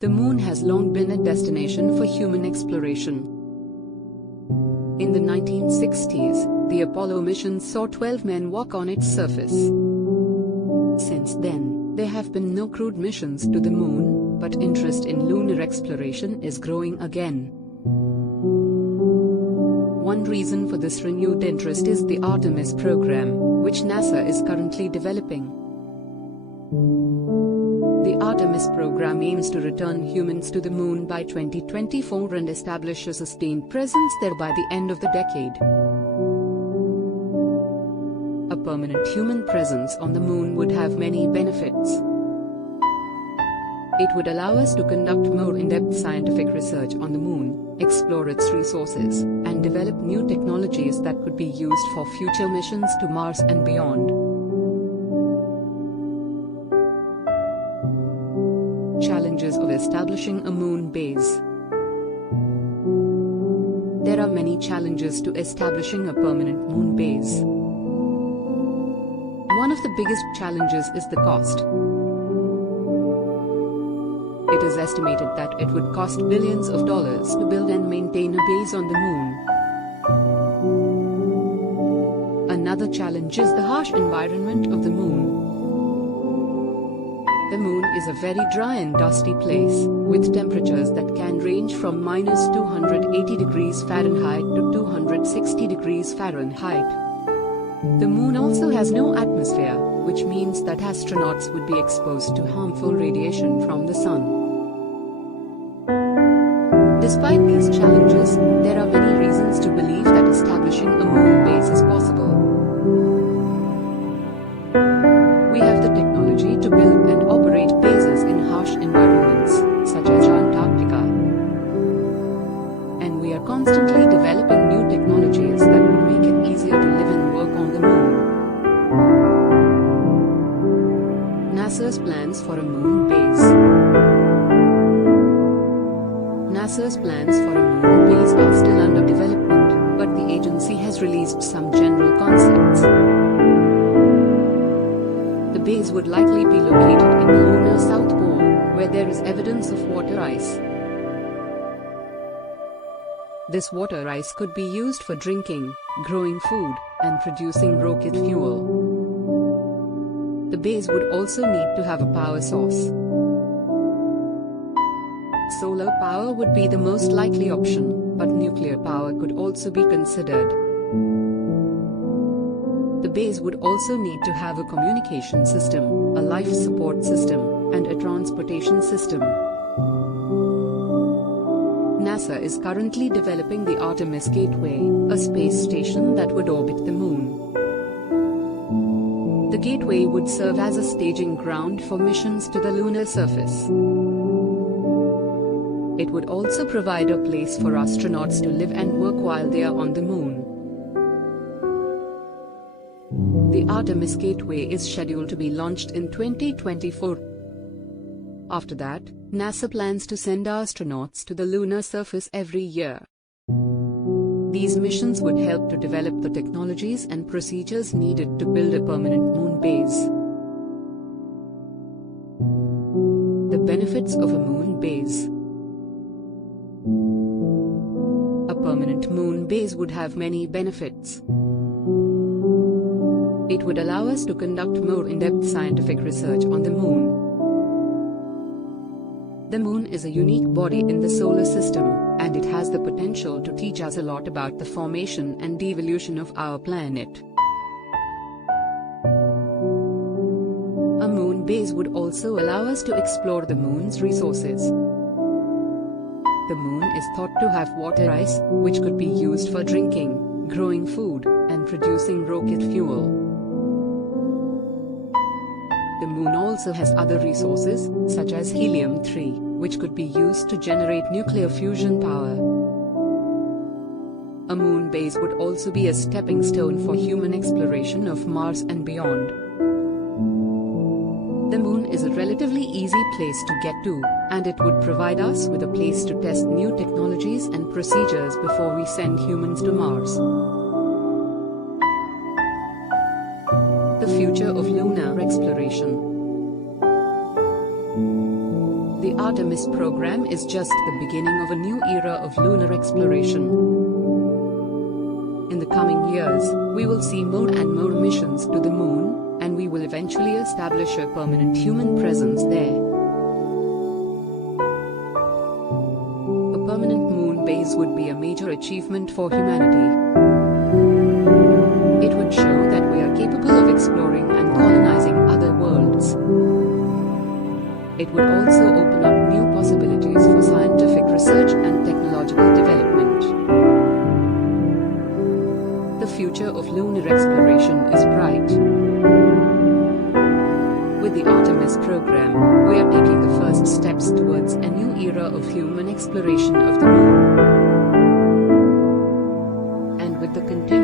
The moon has long been a destination for human exploration. In the 1960s, the Apollo mission saw 12 men walk on its surface. Since then, there have been no crewed missions to the moon, but interest in lunar exploration is growing again. One reason for this renewed interest is the Artemis program, which NASA is currently developing. The Artemis program aims to return humans to the moon by 2024 and establish a sustained presence there by the end of the decade. A permanent human presence on the moon would have many benefits. It would allow us to conduct more in-depth scientific research on the moon, explore its resources, and develop new technologies that could be used for future missions to Mars and beyond. Challenges of establishing a moon base. There are many challenges to establishing a permanent moon base. One of the biggest challenges is the cost. It is estimated that it would cost billions of dollars to build and maintain a base on the moon. Another challenge is the harsh environment of the moon. The moon is a very dry and dusty place, with temperatures that can range from -280 degrees Fahrenheit to 260 degrees Fahrenheit. The moon also has no atmosphere, which means that astronauts would be exposed to harmful radiation from the sun. Despite these challenges, there are many reasons to believe that establishing a moon base is possible. We have the technology to build and operate bases in harsh environments, such as Antarctica. And we are constantly developing new technologies that would make it easier to live and work on the moon. NASA's plans for a moon base. NASA's plans for a moon base are still under development, but the agency has released some general concepts. The base would likely be located in the lunar South Pole, where there is evidence of water ice. This water ice could be used for drinking, growing food, and producing rocket fuel. The base would also need to have a power source. Solar power would be the most likely option, but nuclear power could also be considered. The base would also need to have a communication system, a life support system, and a transportation system. NASA is currently developing the Artemis Gateway, a space station that would orbit the moon. The gateway would serve as a staging ground for missions to the lunar surface. It would also provide a place for astronauts to live and work while they are on the moon. The Artemis Gateway is scheduled to be launched in 2024. After that, NASA plans to send astronauts to the lunar surface every year. These missions would help to develop the technologies and procedures needed to build a permanent moon base. The benefits of a moon base. A permanent moon base would have many benefits. It would allow us to conduct more in-depth scientific research on the moon. The moon is a unique body in the solar system, and it has the potential to teach us a lot about the formation and evolution of our planet. A moon base would also allow us to explore the moon's resources. The moon is thought to have water ice, which could be used for drinking, growing food, and producing rocket fuel. The moon also has other resources, such as helium-3, which could be used to generate nuclear fusion power. A moon base would also be a stepping stone for human exploration of Mars and beyond. The moon is a relatively easy place to get to, and it would provide us with a place to test new technologies and procedures before we send humans to Mars. The future of lunar exploration. The Artemis program is just the beginning of a new era of lunar exploration. In the coming years, we will see more and more missions to the moon, and we will eventually establish a permanent human presence there. A permanent moon base would be a major achievement for humanity. It would show that we are capable of exploring and colonizing other worlds. It would also open up new possibilities for scientific research and technological development. The future of lunar exploration is bright. With the Artemis program, we are taking the first steps towards a new era of human exploration of the moon. And with the continued